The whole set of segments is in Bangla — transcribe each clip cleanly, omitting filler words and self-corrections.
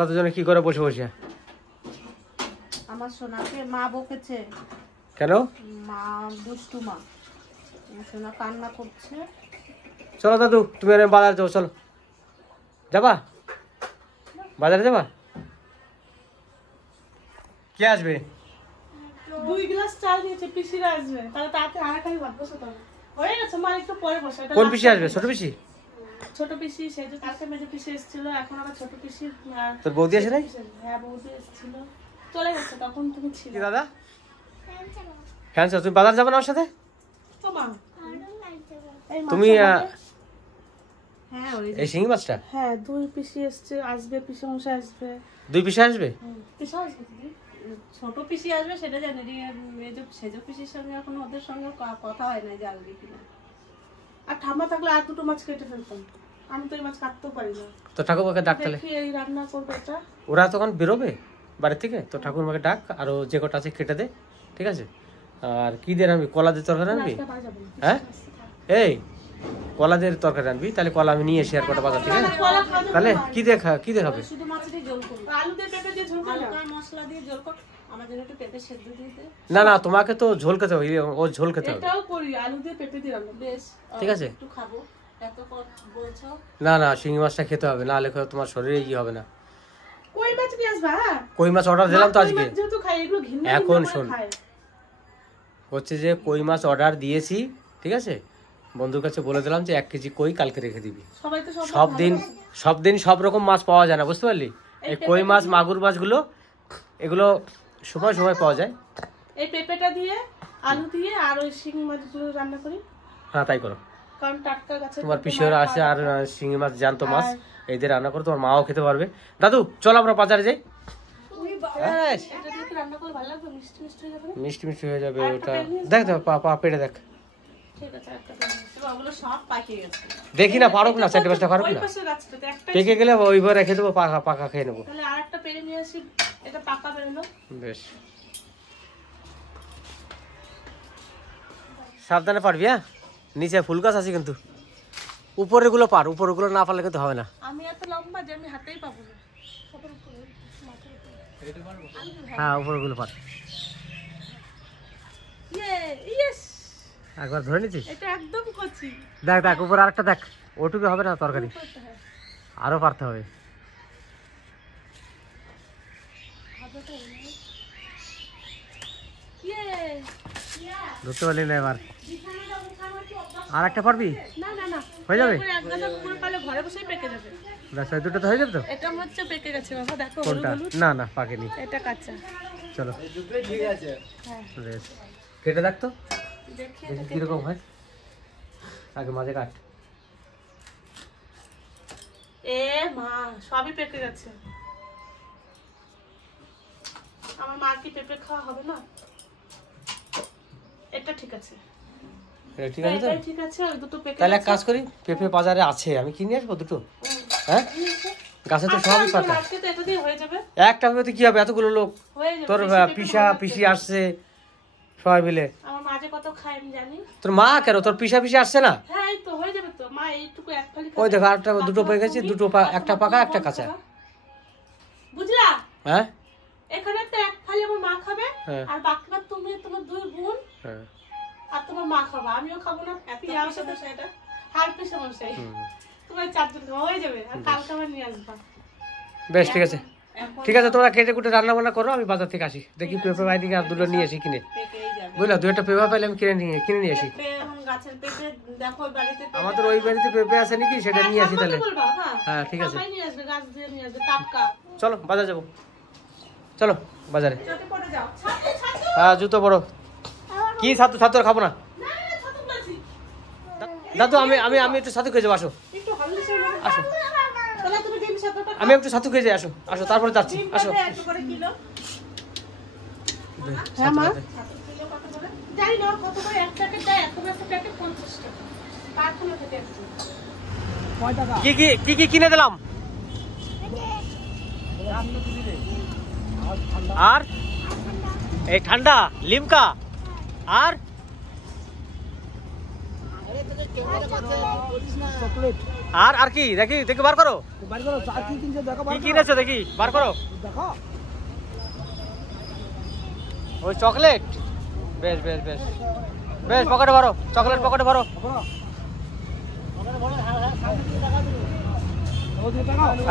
কতজনে কি করে বসে বসে? আমার সোনাকে মা বকেছে। কেন? মা দুষ্টু মা, সোনা কান্না করছে। চলো দাদু, তুমি আর আমি বাজারে যাবো, চলো। যাবা বাজারে? যাবা? কে আসবে? 2 গ্লাস চাল দিয়েছে, পিসিরা আসবে, তাহলে তাতে আরেকটাই ভাত বসে তবে হয়ে গেছে। মা একটু পরে বসে। কোন পিসি আসবে? ছোট পিসি? ছোট পিসি, সেই যে তাকে মেজো পিসি এসেছিল, এখন আবার ছোট পিসি। তোর বৌদি আসে নাই? হ্যাঁ, বৌদি এসেছিল, চলে গেছে, তখন তুমি ছিলে। কি দাদা? ফ্যান চালাও। তুমি বাজার যাবে না ওর সাথে? ও মা, এই মাছটা তুমি হবে। হ্যাঁ, ওই এই শিঙি মাছটা? হ্যাঁ, 2 পিসি এসছে, আসবে, পিসি মশাই আসবে। 2 পিসি আসবে? পিসি আসবে দিদি, ছোট পিসি আসবে সেটা জানি। সেজো পিসির সঙ্গে এখন ওদের সঙ্গে কথা হয় না যে আসবে কিনা। আর ঠাম্মা থাকলে আর 2টো মাছ কেটে ফেলতাম, আমি তো এই মাছ কাটতেও পারি না। তো ঠাকুরমাকে ডাক তাহলে। দেখি এই রান্না করবো এটা। ওরা তখন বেরোবে বাড়ি থেকে, তো ঠাকুরমাকে ডাক, আর যে কটা আছে কেটে দে, ঠিক আছে? আর কি দিয়ে আনবি? কলা দিয়ে তরকারি আনবি? আজকে বাড়ি যাবো না, হ্যাঁ, এই কলা দিয়ে তরকারি আনবি, তাহলে কলা আমি নিয়ে এসি আর কটা বাজার থেকে। কলা খাওয়া যাবে তাহলে না। কি দিয়ে কি দিয়ে খাবে? শুধু মাছ দিয়ে ঝোল করবো, আলু দিয়ে পেঁপে দিয়ে ঝোল করবো, হালকা মশলা দিয়ে ঝোল করবো। আমার জন্য একটু পেঁপে সেদ্ধ দিয়ে দে। না না, তোমাকে তো ঝোল খেতে হবে, ও ঝোল খেতে হবে। এটাও করি, আলু দিয়ে পেঁপে দিয়ে রান্না, বেশ ঠিক আছে। একটু খাবো, এত বলছো। না না, শিঙি মাছটা খেতে হবে, না হলে তোমার শরীরে ই হবে না। কই মাছ নিয়ে আসবা? কই মাছ অর্ডার দিলাম তো আজকে। যেহেতু খাই এগুলো ঘিন্না এখন ঘিন্না করে শোন, খায়। হচ্ছে যে কই মাছ অর্ডার দিয়েছি, ঠিক আছে? বন্ধুর কাছে বলে দিলাম যে 1 কেজি কই কালকে রেখে দিবি। সবাই তো সব দিন সব রকম মাছ পাওয়া যায় না, বুঝতে পারলি? এই কই মাছ, মাগুর মাছগুলো, এগুলো সময় সময় পাওয়া যায়। এই পেঁপেটা দিয়ে, আলু দিয়ে, আর ওই শিঙি মাছগুলো রান্না করি। হ্যাঁ, তাই করো। কারণ টাটকা গাছে তোমার পিসিওরা আছে, আর শিঙি মাছ, জ্যান্ত মাছ, এই দিয়ে রান্না করো, তোমার মাও খেতে পারবে। দাদু চলো আমরা বাজারে যাই। এটা দিয়ে কি রান্না করলে ভালো লাগবে? মিষ্টি মিষ্টি হয়ে যাবে না? মিষ্টি মিষ্টি হয়ে যাবে ওটা। দেখ দেখ, পা পেটে দেখ। ঠিক আছে, একটা তবে ওগুলো সব পাকিয়ে গেছে। দেখি না, পারুক না, 4-5টা পারুক ওই না। পাশে গাছটাতে একটা, পেকে গেলে ওইবার রেখে দেবো, পাকা পাকা খেয়ে নেবো। তাহলে আরেকটা পেরে নিয়ে আসি, এটা পাকা বেরোলো। বেশ, সাবধানে পারবি। হ্যাঁ, নিচে ফুল গাছ আছে কিন্তু, উপরের গুলো পার, উপরের গুলো না পারলে কিন্তু হবে না। আমি এত লম্বা যে আমি হাতেই পাবো না। সবার উপরে, মাথার উপরে। হ্যাঁ, উপরের গুলো পার। ইয়েস, একবার ধরে নিচ্ছিস? এটা একদম কচি। দেখ দেখ, উপরে আরেকটা দেখ, ওটুকু হবে না তরকারি, করতে হয়। আরো পারতে হবে। ধরতে পারলি না এবার, আর একটা পারবি? না না না, হয়ে যাবে? এক গাদা পুরো পালে ঘরে বসেই পেকে যাবে। ব্যাস, ওই দুটো তো হয়ে যাবে তো। এটা হচ্ছে পেকে গেছে বাবা, দেখো হলুদ কোনটা? হলুদ। না না, পাকেনি। এটা কাঁচা। চলো, হ্যাঁ, বেশ, কেটে দেখ তো, দেখি দেখি কিরকম হয়। আগে মাঝে কাট। এ মা, সবই পেকে গেছে। আমার মা কি পেঁপে খাওয়া হবে না? এটা ঠিক আছে, এটা ঠিক আছে তো? এটাই ঠিক আছে। ওই দুটো পেকে তাহলে এক গেছে। কাজ করি, পেঁপে বাজারে আছে, আমি কিনে আসবো দুটো। হ্যাঁ, গাছে তো সবই পাতা। আজকে তো এটা দিয়ে হয়ে যাবে। একটা পেঁপেতে কি হবে, এতগুলো লোক, হয়ে যাবে। তোর বেশি পেঁপে পিসা ভালো লাগছে পিসি না। আসছে সবাই মিলে। আমার মা যে কত খায় আমি জানি। তোর মা কেন, তোর পিসা পিসি আসছে না? হ্যাঁ, এই তো হয়ে যাবে তো। মা এইটুকু এক ফালি ওই খাবে। দেখো, আরেকটা, দুটো পেয়ে গেছে, তুমি, দুটো একটা পাকা একটা কাঁচা। বুঝলা? হ্যাঁ এখানে তো এক ফালি আমার মা খাবে, হ্যাঁ আর বাকিটা তুমি, তোমার 2 বোন হ্যাঁ। আর তোমার মা খাবা, আমিও খাবো না। পিয়ার সাথে সেটা হার পিসে মশাই, তোমার 4 জন খাওয়া হয়ে যাবে। আর কালকে আবার নিয়ে আসবা। বেশ, ঠিক আছে এখন ঠিক আছে, তোমরা কেটে কুটে রান্না বান্না করো, আমি বাজার থেকে আসি, দেখি পেঁপে বাইরে আর দুটো নিয়ে আসি কিনে। পেকেই যাবে। বুঝলা, 2-একটা পেঁপে পাইলে আমি কিনে নিয়ে আসি। পেঁপে এবং গাছের পেঁপে, দেখো বাড়িতে পেঁপে আমাদের ওই বাড়িতে পেঁপে আছে নাকি, সেটা নিয়ে আসি তাহলে। বলবা, হ্যাঁ, ঠিক আছে। সবাই নিয়ে আসবে, গাছ দিয়ে নিয়ে আসবে, টাটকা। চলো বাজার যাবো, চলো বাজারে। চটে পড়ে যাও। ছাতু, ছাতু। হ্যাঁ, জুতো বড় কি, ছাতু ছাতু আর খাবো না। না না, ছাতু বলছি। দাদু, আমি একটু ছাতু খেয়ে যাবো, আসো একটু হলুদের মধ্যে আসো। তাহলে তুমি ডিম সাতটা আমি একটু ছাতু খেয়ে যাই, আসো আসো, তারপরে যাচ্ছি, আসো। একটু করে কিলো। ছাতু হ্যাঁ মা, খেতে। কিলো কত করে? জানি না কত করে, এক প্যাকেট দেয়, এত বড় একটা প্যাকেট 50 টাকা। কারখানা থেকে আসছে। কি কি কি কি কিনে দিলাম? আর এই ঠান্ডা, লিমকা, আর চকলেট আর আর কি দেখি দেখি বার করো, বার করো, আর কি কিনছো দেখো, কি কিনেছো দেখি বার করো। দেখো। ওই চকলেট, বেশ বেশ বেশ বেশ, পকেটে ভরো চকলেট, পকেটে ভরো।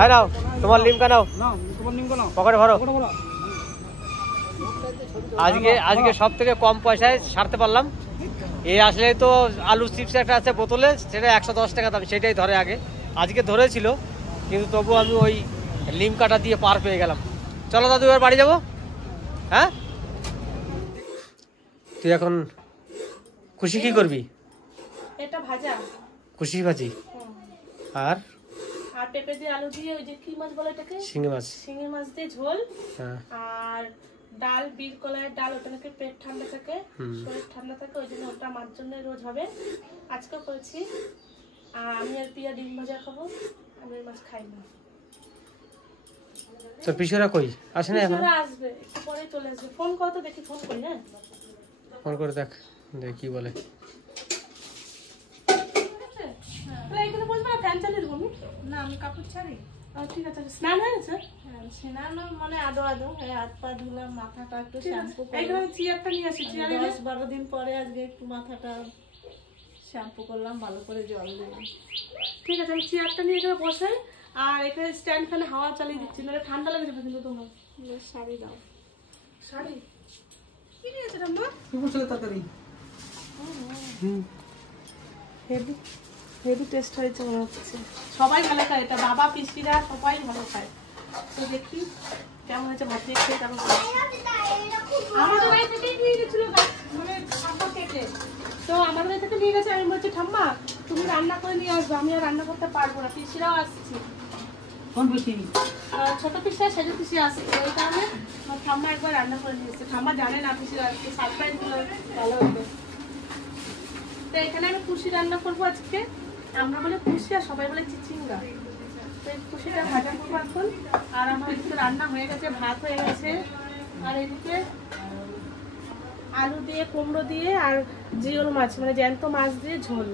এই নাও তোমার লিমকা নাও, পকেটে ভরো। আজকে আজকে সব থেকে কম পয়সায় সারতে পারলাম। এই আসলে তো আলু চিপস একটা আছে বোতলে, সেটা 110 টাকা দাম, সেটাই ধরে আগে, আজকে ধরেছিল, কিন্তু তবু আমি ওই লিমকাটা দিয়ে পার পেয়ে গেলাম। চলো দাদু এবার বাড়ি যাবো। হ্যাঁ, তুই এখন খুশি কি করবি? এটা ভাজা খুশি ভাজি আর আর পেঁপে দিয়ে আলু দিয়ে ওই যে কি মাছ বলে এটাকে, শিঙি মাছ। শিঙি মাছ দিয়ে ঝোল। হ্যাঁ, আর ডাল, বীর কলাইয়ের ডাল, ওটা নাকি পেট ঠান্ডা থাকে, শরীর ঠান্ডা থাকে, ওই জন্য ওটা মার জন্য রোজ হবে, আজকেও করেছি। আর আমি আর পিয়া ডিম ভাজা খাবো, আমি ওই মাছ খাই না। তোর পিসুরা কই আসে না এখন? পিসুরা আসবে একটু পরে চলে আসবে। ফোন কর তো দেখি, ফোন করি। হ্যাঁ, ফোন করে দেখ, দেখ কি বলে। তাহলে এখানে বসবে না, ফ্যান চালিয়ে দেবো আমি। না আমি কাপড় ছাড়ি। ঠিক আছে, স্নান হয়ে গেছে? হ্যাঁ স্নান মানে আদো আদো হাত পা ধুলাম, মাথাটা একটু শ্যাম্পু এইখানে চেয়ারটা নিয়ে আসি, চেয়ারে 10-12 দিন পরে আজকে একটু মাথাটা শ্যাম্পু করলাম, ভালো করে জল দিলাম। ঠিক আছে, আমি চেয়ারটা নিয়ে এখানে বসে, আর এখানে স্ট্যান্ড ফ্যানে হাওয়া চালিয়ে দিচ্ছি, নাহলে ঠান্ডা লেগে যাবে কিন্তু তোমার। শাড়ি দাও। শাড়ি কি নিয়েছে ঠাম্মা? তরকারি হেভি হেভি টেস্ট হয়েছে মনে হচ্ছে। সবাই ভালো খায় এটা, বাবা পিসিরা সবাই ভালো খায়। তো দেখি কেমন হয়েছে, ভাত দিয়ে খেয়ে তারপর বলছি। আমাদের বাড়ি থেকেই নিয়ে গেছিল গাছ, মানে ঠাম্মা কেটে, তো আমাদের বাড়ি থেকে নিয়ে গেছে। আমি বলছি ঠাম্মা তুমি রান্না করে নিয়ে আসবে, আমি আর রান্না করতে পারবো না, পিসিরাও আসছি। কোন বেশি? ছোট পিসা সেজো পিসি আসছে, এই কারণে আমার ঠাম্মা একবার রান্না করে নিয়ে এসছে। ঠাম্মা জানে না পিসিরা আসছে, সারপ্রাইজ দিলে ভালো হতো। তো এখানে আমি কুশি রান্না করবো আজকে, আমরা বলে কুশি আর সবাই বলে চিচিঙ্গা। তো এই কুশিটা ভাজা করবো এখন। আর আমার এদিকে রান্না হয়ে গেছে, ভাত হয়ে গেছে, আর এদিকে আলু দিয়ে, কুমড়ো দিয়ে, আর জিওল মাছ মানে জ্যান্ত মাছ দিয়ে ঝোল।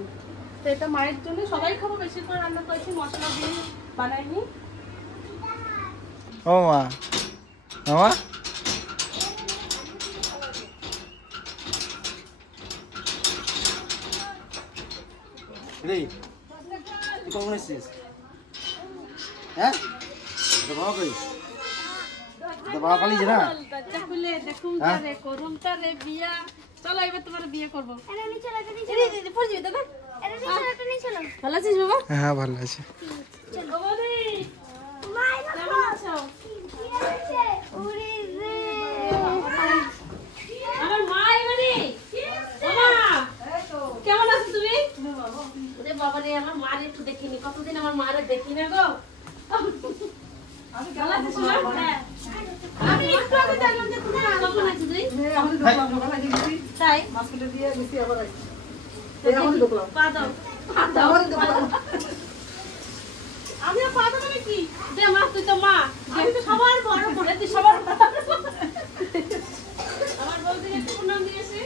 তো এটা মায়ের জন্য, সবাই খাবো, বেশি করে রান্না করেছি, মশলা দিয়ে বানাইনি। ও মা, মামা রে তুই কখন এসেছিস? হ্যাঁ, তো বাবা কই? তো বাবা পালিয়েছে না? দরজা খুলে দেখুন তারে, করুন তারে বিয়া। চলো এবার তোমার বিয়ে করবো। ভালো আছিস বাবা? হ্যাঁ ভালো আছে। কেমন আছো? আমার মা এবারে, কেমন আছো তুমি? ওরে বাবা রে, আমার মার একটু দেখিনি, কতদিন আমার মার দেখি না গো। ভালো আছিস মা? হ্যাঁ, আমি একটু আগে জানলাম যে তুমি কখন আছিস তুই? তাই মাছটা দিয়ে গেছি আবার আই। পা দাও, আমি পা দেবো নাকি? দে মা, তুই তো মা, আমি তো সবার বড় বলে, তুই সবার বড়। আমার বলতে একটু প্রণাম দিয়েছি।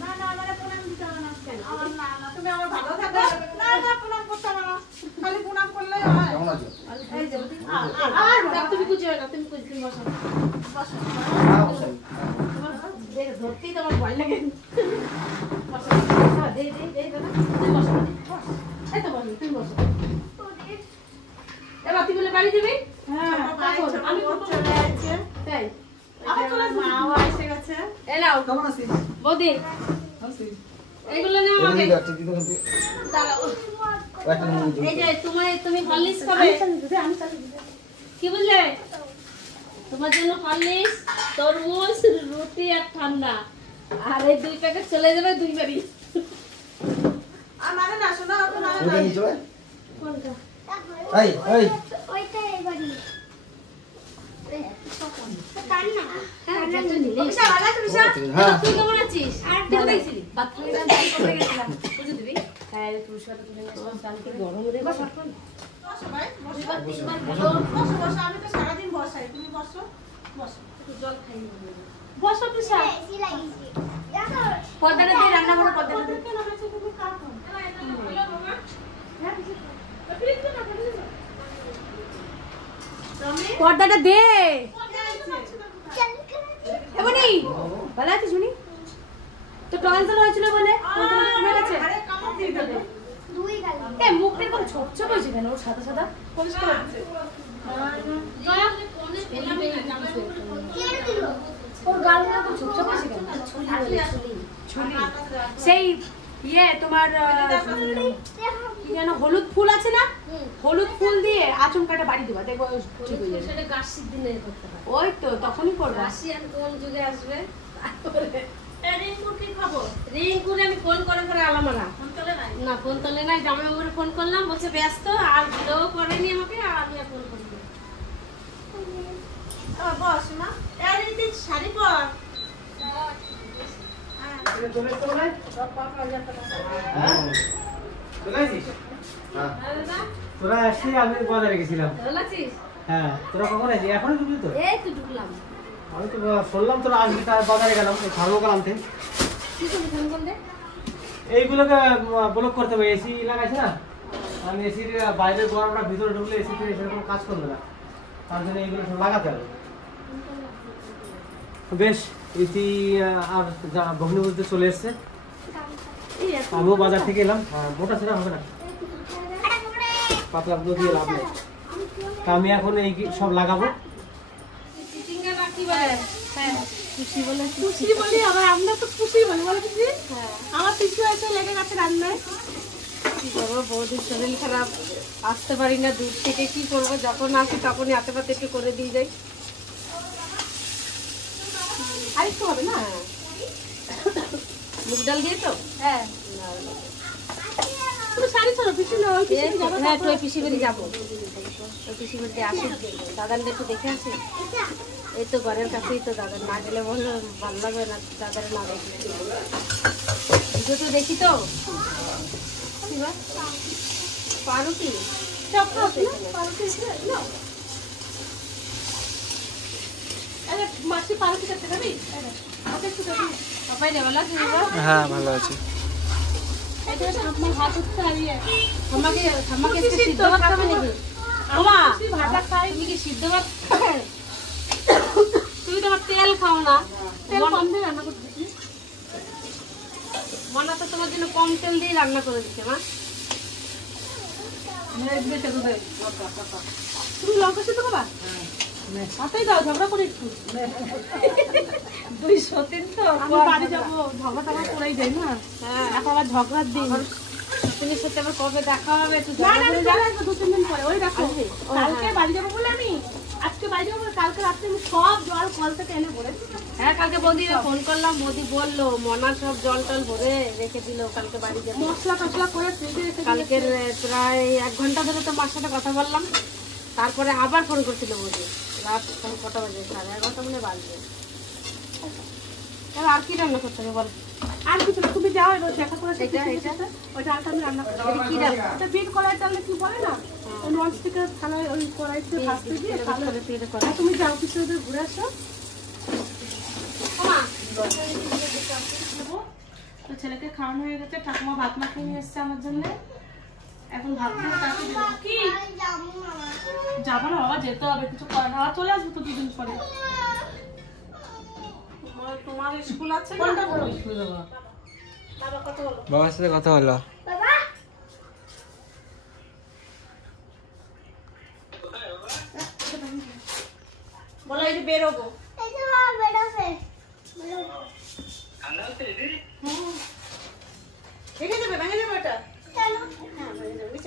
না না, আমার প্রণাম দিতে হবে না। কেন? না না, তুমি আমার ভালো থাকো। না না, প্রণাম করতে হবে না, খালি প্রণাম করলেই হয়। কেমন আছো? এই যে আর তুমি কুচিও না, তুমি কুচি, তুমি বসো বসো। তোমার ধরতেই তোমার ভয় লাগে। বসো, দে দে দে দাদা, তুমি বসো, এই তো বসো, তুমি বসো। এবার তুমি বলে বাড়ি দিবি? হ্যাঁ, আমি চলে আসছে। তাই আবার চলে আসবে, মাও এসে গেছে। এই নাও, কেমন আছিস? বৌদি এইগুলো নিয়ে আমাকে দাঁড়াও। এই যে তুমি হরলিক্স খাবে, কি বুঝলে? তোমার জন্য হরলিক্স, তরমুজ, রুটি আর ঠান্ডা, আর এই 2 প্যাকেট চলে যাবে 2 বাড়ি। আর মানে না শোনা, ওটা নিয়ে চলে। কোনটা? এই এই ওইটা এবারে হ্যাঁ তুই কেমন আছিস? তুই দেখছিলি বাথরুমে করতে গেছিলাম, বুঝে দিবি? তাই তুই সাথে তুই কালকে গরম রে বসো। সবাই বসো, বসো বসো, আমি তো সারাদিন বসাই, তুমি বসো বসো, একটু জল খাই বসো। পিসা এসি লাগিয়েছি দেখো পর্দাটা দিয়ে রান্না করো, পর্দাটা দিয়ে কেন হয়েছে? তুমি কাটো পর্দাটা দে এমনি ভালো আছিস শুনি তো টনসিল হয়েছিল বলে কমে গেছে এ মুখটা এরকম ছোপ ছোপ হয়েছে কেন ওর সাদা সাদা পরিষ্কার হচ্ছে ওর গালগুলো এরকম ছোপ ছোপ হয়েছে কেন ছুরি সেই ইয়ে তোমার কি যেন হলুদ ফুল আছে না হলুদ ফুল দিয়ে আচমকাটা বাড়ি দেবা দেখবো ঠিক হয়ে যাবে সেটা গাছের দিনে করতে হয় ওই তো তখনই করবা গাছি আর কোন যুগে আসবে তারপরে রিঙ্কুর কি খবর রিঙ্কুরে আমি ফোন করে করে আলাম না ফোন তোলে নাই না ফোন তোলে নাই জামাই বাবুরে ফোন করলাম বলছে ব্যস্ত আর ভিডিও করেনি আমাকে আর আমি আর ফোন করিনি বস মা এই দিদি শাড়ি পর তোরা আসছিস আমি বাজারে গেছিলাম। ভালো আছিস হ্যাঁ তোরা কখন আসছিস? এখনো ঢুকলি তো? এই তো ঢুকলাম আমি তো শুনলাম তোরা আসবি, তাই বাজারে গেলাম থার্মোকল আনতে। কি করবি ফোন করলে এইগুলোকে ব্লক করতে হবে, এসি লাগাইছে না, আমি এসির বাইরের গরমটা ভিতরে ঢুকলে এসিতে সেরকম কাজ করবে না, তার জন্য এইগুলো সব লাগাতে হবে। বেশ এসি আর ভগ্নিপতিতে চলে এসছে, আমিও বাজার থেকে এলাম। হ্যাঁ মোটা ছেড়া হবে না, পাতলা গুলো দিয়ে লাভ নেই। তা আমি এখন এই সব লাগাবো। চিচিঙ্গা না কি বলে হ্যাঁ খুশি বলে খুশি বলি আবার আমরা তো খুশি বলি বলে খুশি আমার পিছু এসে লেগে গেছে রান্নায় কি করবো বৌদির শরীর খারাপ আসতে পারি না দূর থেকে কি করবো যখন আসি তখনই হাতে পাতে একটু করে দিয়ে যাই আরেকটু হবে না মুগ ডাল দিয়ে তো হ্যাঁ তুমি শাড়ি চলো পিছু না ওই পিছু যাবো হ্যাঁ একটু ওই পিসি বাড়ি যাবো ওই পিসি বাড়িতে আসি দাদানটা একটু দেখে আসি এই তো ঘরের কাছেই তো দাদা না গেলে বললো ভালো লাগবে না দাদার না দেখলে ভিডিও তো দেখি তো পারো কি চক্র আছে না পারুটি না আরে মাছি পারুটি করতে যাবি ওকে একটু দেবি পাপাই রে ভালো আছিস হ্যাঁ ভালো আছি। এটা আপনার হাত উঠতে আইয়ে আমাকে আমাকে সিদ্ধ ভাত খাবে নাকি ওমা ভাতটা খাই তুমি কি সিদ্ধ ভাত তুমি তো আমার তেল খাও না তেল কম দিয়ে রান্না করতে মনে তো তোমার জন্য কম তেল দিয়ে রান্না করে দিচ্ছে মা তুমি লঙ্কা সিদ্ধ খাবা হাতেই দাও ঝগড়া করে একটু 203 তো আমি বাড়ি যাবো ঝগড়া টাগড়া করেই দেয় না হ্যাঁ এখন আবার ঝগড়ার দিন তুমি সাথে আবার কবে দেখা হবে একটু না ঝগড়া না করে চলে আসবো 2-3 দিন পরে ওই দেখো আসবি? ও, কালকে হ্যাঁ। বাড়ি যাবো বলে আমি আজকে বাড়ি যাবো বলে কালকে রাত্রে আমি সব জল কল থেকে এনে ভরে হ্যাঁ কালকে বৌদিকে ফোন করলাম বৌদি বললো মনা সব জল টল ভরে রেখে দিল কালকে বাড়ি যাবো মশলা টসলা করে ফ্রিজে রেখে কালকের প্রায় 1 ঘন্টা ধরে তো মার সাথে কথা বললাম তারপরে আবার ফোন করছিল বৌদি রাত তখন কটা বাজে 11:30 মনে বাজবে আর কি রান্না করতে হবে বল আর কিছু না, তুমি যাও এবার দেখা করে এটা, এটা? ওই ডালটা আমি রান্না করবো এটা কি ডাল? এটা বিট কলাই ডালে কি বলে না ওই ননস্টিকের থালায় ওই কড়াইতে ভাজতে দিয়ে ভালো আর তুমি যাও কিছু ওদের ঘুরে আসো তো ছেলেকে খাওয়ানো হয়ে গেছে ঠাকুমা ভাত মাখিয়ে নিয়ে এসছে আমার জন্য এখন ভাত খেয়ে তাকে দেবো কি যাবো না বাবা যেতে হবে কিছু করার না চলে আসবো তো 2 দিন পরে তোমার স্কুল আছে না বাবা কত বলো বাবার সাথে কথা হলো। বলো এই যে বেরোবো ভেঙে যাবে এটা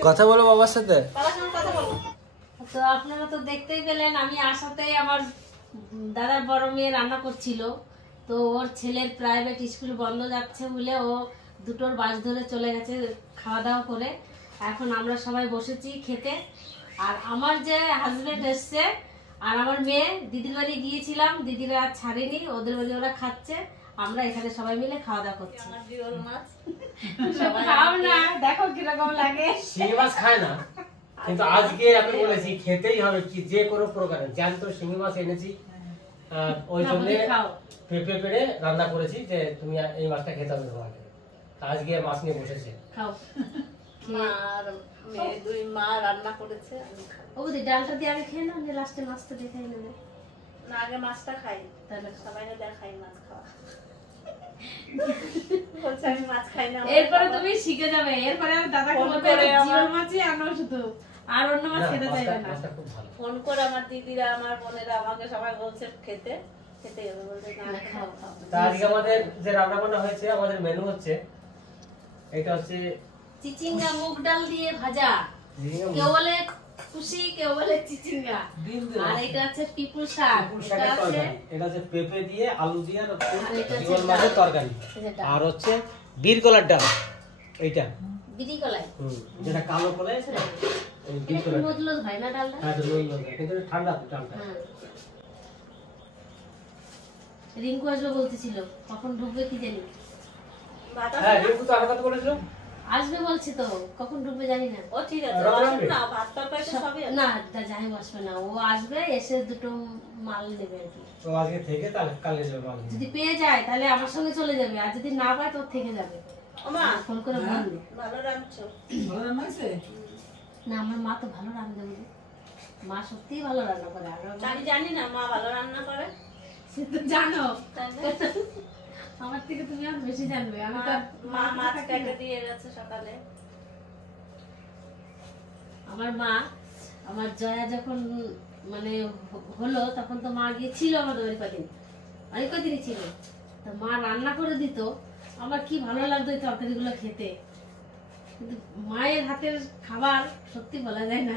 কথা বলো বাবার সাথে। বাবার সঙ্গে কথা বলো তো আপনারা তো দেখতেই পেলেন আমি আসাতেই আমার দাদার বড় মেয়ে রান্না করছিল তো ওর ছেলের প্রাইভেট স্কুল বন্ধ যাচ্ছে বলে ও 2টোর বাস ধরে চলে গেছে খাওয়া দাওয়া করে এখন আমরা সবাই বসেছি খেতে আর আমার যে হাজবেন্ড এসছে আর আমার মেয়ে দিদির বাড়ি গিয়েছিলাম দিদিরা আর ছাড়েনি ওদের বাড়ি ওরা খাচ্ছে আমরা এখানে সবাই মিলে খাওয়া দাওয়া করছি খাও না দেখো কিরকম লাগে শিঙি মাছ খায় না কিন্তু আজকে আমি বলেছি খেতেই হবে কি যে কোনো প্রকারে জ্যান্ত শিঙি মাছ এনেছি ওই জন্য খাও পেঁপে পেড়ে রান্না করেছি যে তুমি এই মাছটা খেতে হবে তোমাকে আজকে মাছ নিয়ে বসেছে। খাও। মা আর মেয়ে দুই মা রান্না করেছে, আমি খাই। ও বৌদি ডালটা দিয়ে আগে খেয়ে নাও, লাস্টে মাছটা দিয়ে খাই নেবে। না আগে মাছটা খাই, তাহলে সবাই দেখাই মাছ খাওয়া। বলছে আমি মাছ খাই না। এরপরে তুমি শিখে যাবে, এরপরে আর দাদাকে ফোন বলবে করে জিওল মাছই আনো শুধু, আর অন্য মাছ খেতে চাইবে না। মাছটা খুব ভালো। ফোন করে আমার দিদিরা আমার বোনেরা আমাকে সবাই বলছে খেতে যাবে, বলছে না খাও খাও। তা আজকে আমাদের যে রান্না বান্না হয়েছে, আমাদের মেনু হচ্ছে এটা হচ্ছে চিচিঙ্গা মুগ ডাল দিয়ে ভাজা, ঝিঙে কেউ বলে খুশি, কেউ বলে চিচিঙ্গা, আর এটা আছে পিপুল শাক, এটা আছে এটা হচ্ছে পেঁপে দিয়ে আলু দিয়ে আর আর এটা হচ্ছে জিওল মাছের তরকারি, এটা আর হচ্ছে বীর কলার ডাল এইটা, বিড়ি কলাই। যেটা কালো কলাই আছে না, ওই বীর এটা কলার ডাল। লোদ লোদ হয় না ডালটা? হ্যাঁ তো লোল লোল, কিন্তু এটা ঠান্ডা তো ডালটা। হ্যাঁ। রিঙ্কু আসবে বলতেছিল, কখন ঢুকবে কি জানি। ভাত হ্যাঁ রিঙ্কু তো আমার কথা বলেছিল। আসবে বলছে তো, কখন ঢুকবে জানি না। ও ঠিক আছে, রান্না আসুন হবে? না, ভাত তরকারি তো সবই আছে। না যাই আসবে না, ও আসবে এসে দুটো মাল নেবে আর কি। তো আজকে থেকে তাহলে কালকে যাবে মাছ নিয়ে। যদি পেয়ে যায় তাহলে আমার সঙ্গে চলে যাবে, আর যদি না পায় তোর থেকে যাবে। ও মা ফোন করে বলবে। ভালো রাঁধছো। না আমার মা তো ভালো রান্না বলে, মা সত্যিই ভালো রান্না করে। আর আমি জানি না মা ভালো রান্না করে, সে তো জানো, তাই না? আমার থেকে তুমি আর বেশি জানবে। আমি তো মা মাছ কেটে দিয়ে গেছে সকালে। আমার মা, আমার জয়া যখন মানে হলো তখন তো মা গিয়েছিল আমাদের অনেক কদিনই ছিল, তো মা রান্না করে দিত, আমার কি ভালো লাগতো এই তরকারিগুলো খেতে। কিন্তু মায়ের হাতের খাবার সত্যি বলা যায় না,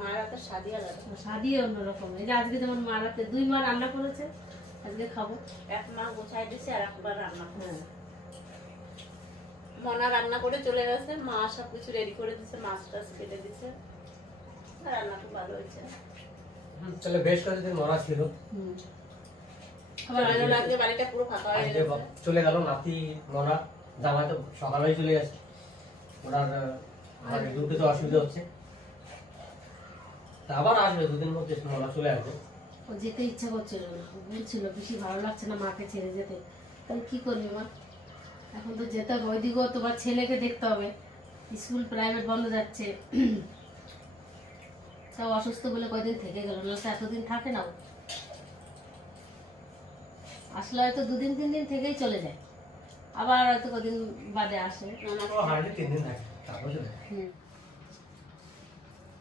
মায়ের তো স্বাদই আলাদা। স্বাদই অন্যরকম। এই যে আজকে যেমন মা রাতে 2 মা রান্না করেছে, আজকে খাবো। এক মা গোছাই দিছে আর একবার রান্না করে। হ্যাঁ মনা রান্না করে চলে গেছে, মা সবকিছু রেডি করে দিছে, মাছ টাছ কেটে দিছে, রান্না খুব ভালো হয়েছে। তাহলে বেশ কয়েকদিন মরা ছিল, ভালো লাগছে, বাড়িটা পুরো ফাঁকা হয়ে আজকে গেছে। চলে গেল নাতি মরা, জামাই তো সকালেই চলে গেছে, ওনার আমাদের দুটো তো অসুবিধা হচ্ছে, তা আবার আসবে 2 দিন মধ্যে মরা চলে আসবে। ও যেতে ইচ্ছা করছিল না, ও বলছিল বেশি ভালো লাগছে না মাকে ছেড়ে যেতে। তাহলে কি করবি মা, এখন তো যেতে হবে, ওইদিকেও তোমার ছেলেকে দেখতে হবে, স্কুল প্রাইভেট বন্ধ যাচ্ছে, সব অসুস্থ বলে কয়দিন থেকে গেল, না তো এতদিন থাকে না। ও আসলে হয়তো 2 দিন 3 দিন থেকেই চলে যায়, আবার হয়তো কদিন বাদে আসে। ও হার্ডলি 3 দিন থাকে, তারপর চলে যায়। হুম।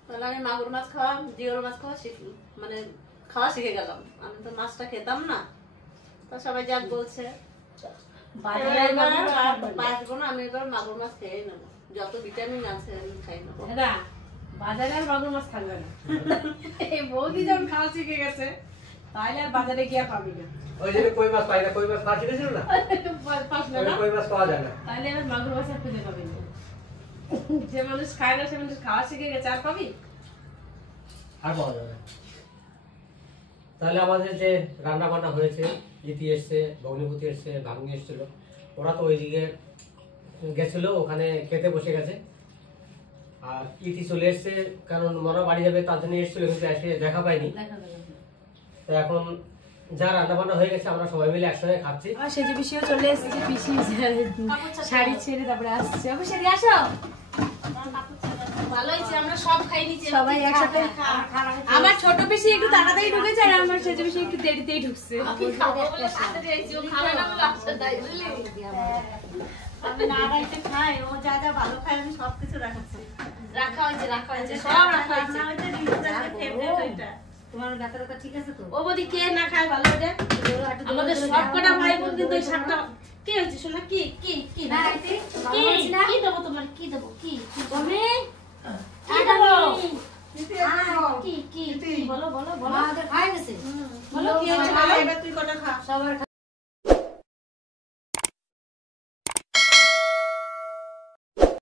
তাহলে আমি মাগুর মাছ খাওয়া, জিওল মাছ খাওয়া মানে খাওয়া শিখে গেলাম। আমি তো মাছটা খেতাম না, তো সবাই যাক বলছে। বাজারে এবার মাগুর আর মাছ বাঁচবো না, আমি এবার মাগুর মাছ খেয়ে নেবো, যত ভিটামিন আছে আমি খাই নেবো। দাদা, বাজারে আর মাগুর মাছ থাকবে না। এই বৌদি যখন খাওয়া শিখে গেছে, তাহলে আর বাজারে গিয়ে পাবি না। ওই যে কই মাছ পাই না, কই মাছ খাওয়া শিখেছিল না, পাস না ওই না? কই মাছ পাওয়া যায় না। তাহলে এবার মাগুর মাছ আর খুঁজে পাবি না। যে মানুষ খায় না সে মানুষ খাওয়া শিখে গেছে, আর পাবি? আর পাওয়া যাবে না। তাহলে আমাদের যে রান্না বান্না হয়েছে, ইতি এসছে, ভগ্নিপতি এসছে, ভাগ্নি এসছিল, ওরা তো ওইদিকে গেছিল, ওখানে খেতে বসে গেছে। আর ইতি চলে এসছে, কারণ মরা বাড়ি যাবে তার জন্য এসছিল, কিন্তু এসে দেখা পাইনি। দেখা গেল না। তো এখন যা রান্না বান্না হয়ে গেছে আমরা সবাই মিলে একসঙ্গে খাচ্ছি। আমার সেজে পিসিও চলে এসেছে, পিসি শাড়ি ছেড়ে তারপরে আসছে। আমি শাড়ি আসো, ভালো হয়েছে, আমরা সব খাই নিচ্ছি সবাই একসাথে। আমার ছোট পিসি একটু তাড়াতাড়ি ঢুকেছে, আর আমার সেজে পিসি একটু দেরিতেই ঢুকছে। আমি না রাখতে খাই, ও যা যা ভালো খাই আমি সবকিছু রাখছি। রাখা হয়েছে সব রাখা হয়েছে। ফেভারিট ওইটা। তোমার ব্যাপারটা ঠিক আছে তো? ও বদি কে না খায় ভালো এটা? আমাদের সবকটা ভাই বোন কিন্তু ওই শাকটা কে হচ্ছে শোনা, কি কি কি না কি কি দেবো তোমার, কি দেবো, কি তুমি কি দেবো, কি কি কি বলো বলো বলো, আমাদের খাই গেছে, বলো কি হচ্ছে, এবার তুই কটা খা। সবার